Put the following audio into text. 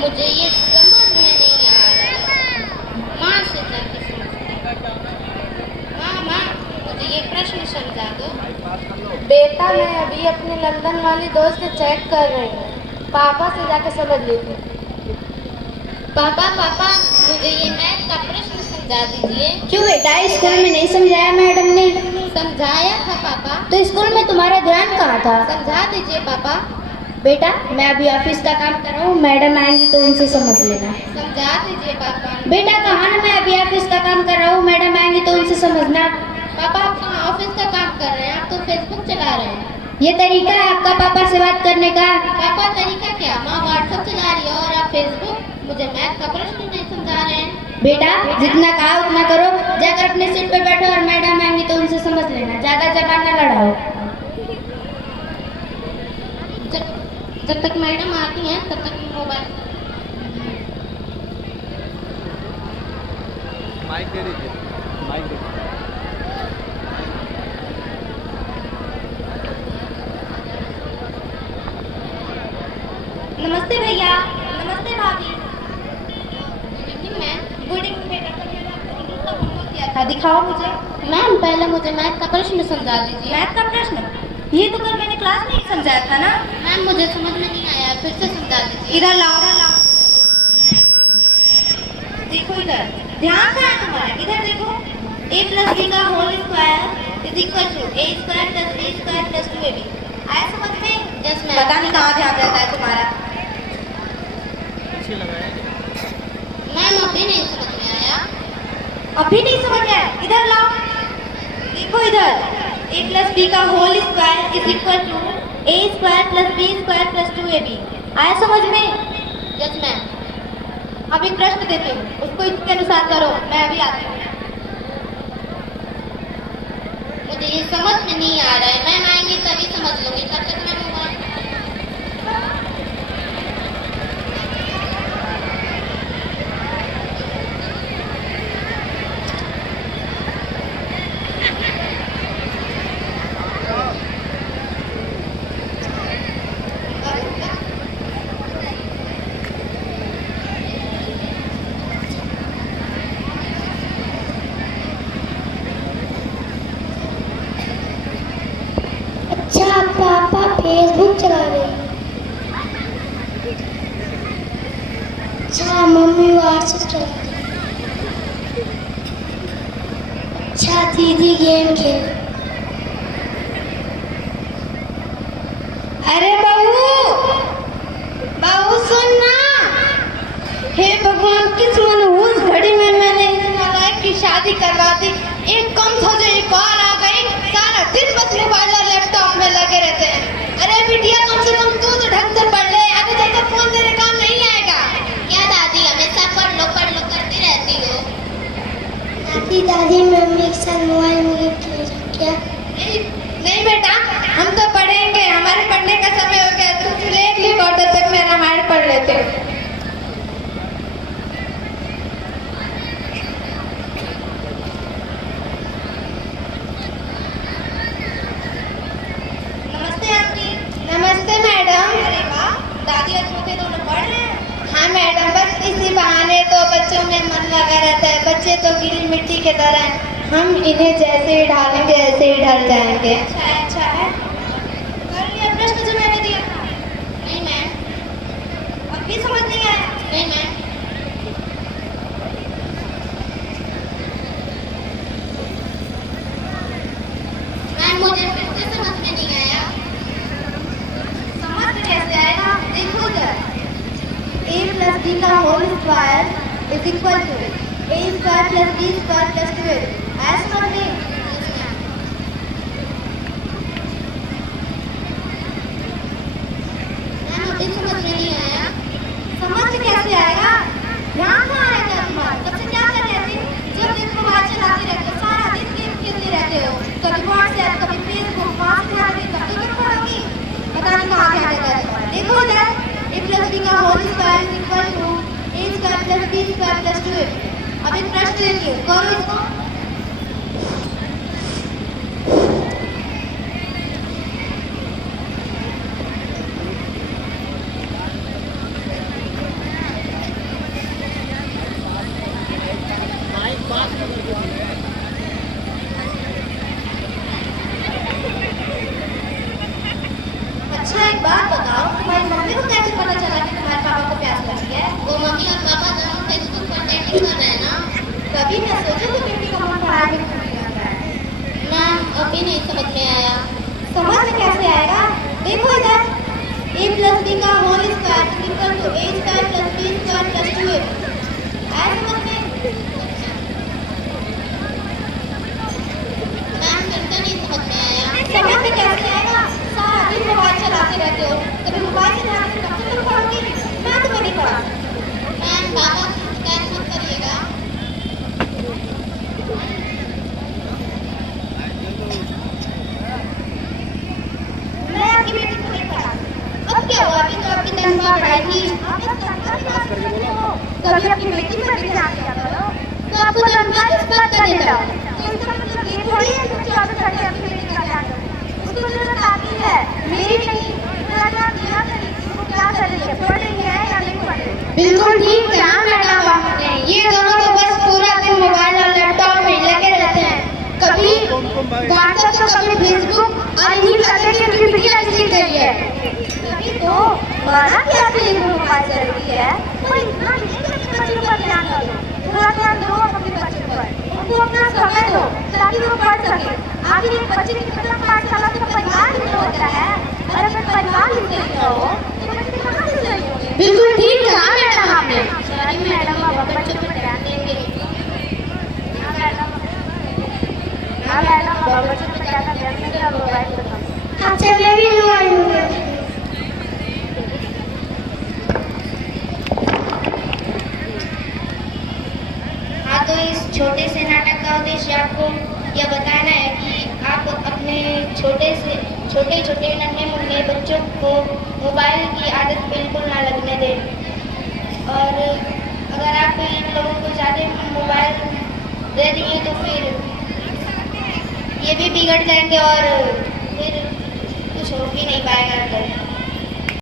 मुझे ये समझ में नहीं आ रहा है। माँ से जाके समझते। माँ माँ, मुझे ये प्रश्न समझा दो। बेटा मैं अभी अपने लंदन वाली दोस्त से चेक कर रही हूँ, पापा से जाके समझ लेती हूँ। पापा पापा, मुझे ये मैथ का प्रश्न समझा दीजिए। क्यों बेटा, स्कूल में नहीं समझाया मैडम ने? समझाया था पापा। तो स्कूल में तुम्हारा ध्यान कहाँ था? समझा दीजिए पापा। बेटा मैं अभी ऑफिस का काम कर रहा हूँ, मैडम आएंगी तो उनसे समझ लेना। समझा दीजिए पापा। बेटा कहाँ ना, मैं अभी ऑफिस का काम कर रहा हूँ, मैडम आएंगी तो उनसे समझना। पापा आप कहाँ ऑफिस का काम कर रहे हैं? आप तो फेसबुक चला रहे हैं। ये तरीका है आपका पापा से बात करने का? पापा तरीका क्या? माँ व्हाट्सएप चला रही है और आप फेसबुक। मुझे मैथ का प्रश्न नहीं समझा रहे हैं। बेटा जितना कहा उतना करो, जाकर अपने सीट पर बैठो और मैडम आएंगी तो उनसे समझ लेना, ज्यादा जबान न लड़ाओ। जब तक मैडम आती हैं तब तक मोबाइल। माइक दे दीजिए, माइक दे दीजिए। नमस्ते भैया। नमस्ते भाभी। Good evening ma'am. Good evening बेटा, कल मैंने आपको इंग्लिश का होमवर्क दिया था, दिखाओ मुझे। मैम पहले मुझे मैथ का प्रश्न समझा दीजिए। मैथ का प्रश्न? ये तो कल मैंने क्लास में ही समझाया था ना। मैम मुझे समझ में नहीं आया, फिर से समझा दीजिए। इधर लाओ, इधर लाओ। देखो इधर, ध्यान से है तुम्हारा, इधर देखो। a प्लस बी का whole square is equal to a square plus b square plus 2ab। आया समझ में? Yes ma'am. पता नहीं कहाँ ध्यान रहता है तुम्हारा। पीछे लगाया। मैम अभी नहीं समझ में आया। अभी नहीं समझ में आया? इधर लाओ, देखो इधर। a प्लस बी का whole square is equal to a square plus b square plus 2ab। आया समझ में? Yes ma'am. अब एक प्रश्न देती हूँ, उसको इसके अनुसार करो, मैं अभी आती हूँ। मुझे ये समझ में नहीं आ रहा है। मैम आएंगे तभी समझ लूंगी, तब तक मैं मोबाइल। अच्छा पापा फेसबुक चला रहे हैं। अच्छा मम्मी व्हाट्सएप चला रही है। अच्छा दीदी गेम खेल। अरे बहू, बहू सुनना। हे भगवान, किस मनहूस घड़ी में मैंने इस नालायक की शादी करवा दी। एक कम सोचो एक और आ गई, सारा दिन बस मोबाइल और लैपटॉप में लगे रहते हैं। अरे बिटिया कम से कम तू तो ढंग से पढ़ ले, आगे जाकर फोन तेरे काम नहीं आएगा। क्या दादी हमेशा पढ़ लो करती रहती हो? दादी दादी मम्मी के साथ मोबाइल में गेम खेल रही है क्या? नहीं नहीं बेटा, हम तो पढ़ेंगे, हमारे पढ़ने का समय हो गया। तू सिलेट लिख और तब तक मैं रामायण पढ़ लेते हूँ। नमस्ते आंटी। नमस्ते मैडम। अरे वाह, दादी और छोटे दोनों पढ़ रहे हैं? हाँ मैडम, बस इसी बहाने तो बच्चों में मन लगा रहता है। बच्चे तो गीली मिट्टी के तरह हैं, हम इन्हें जैसे ही ढालेंगे ऐसे ही ढल जाएंगे। अच्छा है। कर लिया प्रश्न जो मैंने दिया था? नहीं मैम। अब भी समझ नहीं आया? नहीं मैम। मैम मुझे फिर से समझ में नहीं आया। समझ में कैसे आएगा? देखो इधर, a प्लस b का whole square is equal to a square plus b square plus 2ab। आया समझ में? Yes ma'am. मैम अभी समझ में नहीं आया। समझ में कैसे आएगा? ध्यान कहाँ रहता है तुम्हारा? तब से क्या कर रहे थे? जब देखो मोबाइल चलाते रहते हो, सारा दिन गेम खेलते रहते हो। कभी व्हाट्सएप, कभी फेसबुक, वहाँ से ध्यान नहीं, कब तक पढ़ोगी? पता नहीं कहाँ ध्यान रहता है तुम्हारा। देखो इधर, a प्लस b का whole square is equal to a square plus b square plus 2ab। अब एक प्रश्न देती हूँ, करो इसको। मम्मी को कैसे पता चला कि तुम्हारे पापा को प्यास लगी है? वो मम्मी और पापा दोनों फेसबुक पर चैटिंग कर रहे हैं ना। कभी मैं सोचूं कि बेटी का मन पढ़ाई में क्यों नहीं आता है? मैम अभी नहीं समझ में आया। समझ में कैसे आएगा? देखो इधर, a plus b का whole square equal to a square plus b square plus 2ab। आया समझ में? मैम फिर से नहीं समझ में आया। समझ में कैसे आएगा? सारा दिन मोबाइल चलाते रहते हो, कभी मोबाइल चलाते कब तक तुम पढ़ोगे? मैं तुम्हें नहीं पढ़ा सकती। मैम पापा शिकायत मत करिएगा। मैं आपकी बेटी को नहीं पढ़ा सकती। अब क्या हुआ? अभी तो आपकी तनख्वाह बढ़ाई थी। आप इस तनख्वाह की बात करते हो, कभी अपनी बेटी पर भी ध्यान दिया करो। तो आपको तनख्वाह किस बात का देता हूँ? तो इसका मतलब ये थोड़ी है कि 24 घंटे अपनी बेटी का ध्यान रखो। उसको जरूरत आती है, मेरी नहीं। मेरा ध्यान दिया करिए कि वो क्या कर रही है, पढ़ रही है या नहीं पढ़ रही है। बिल्कुल ठीक कहा मैडम आपने। ये दोनों तो बस पूरा दिन मोबाइल और लैपटॉप में लगे रहते हैं। कभी व्हाट्सएप तो कभी फेसबुक और इन्हीं पे की वीडियो लिख रही है। तभी तो बड़ा क्या अपने मोबाइल चल रही है। कोई इतना नहीं कि अपने बच्चों पर ध्यान न दो। थोड़ा ध्यान दो अपने बच्चों पर, उनको अपना समय दो ताकि वो पढ़ सके। आखिर एक बच्चे की मतलब पाठशाला तो परिवार ही तो होता है, और अगर परिवार ही सही ना हो तो बच्चे कहाँ से सही होंगे? बिल्कुल ठीक कहा मैडम आपने। सॉरी मैडम, अब बच्चों पर ध्यान देंगे। हाँ मैडम, अब बच्चों पर ज़्यादा ध्यान देंगे और मोबाइल पर कम। अच्छा मैं भी मोबाइल लूँगी। हाँ तो इस छोटे से नाटक का उद्देश्य आपको यह बताना है कि आप अपने छोटे छोटे नन्हे मुन्ने बच्चों को मोबाइल की आदत बिल्कुल ना लगने दें। और अगर आप इन लोगों को ज़्यादा मोबाइल दे दिए तो फिर ये भी बिगड़ जाएंगे और फिर कुछ हो भी नहीं पाएगा अंदर।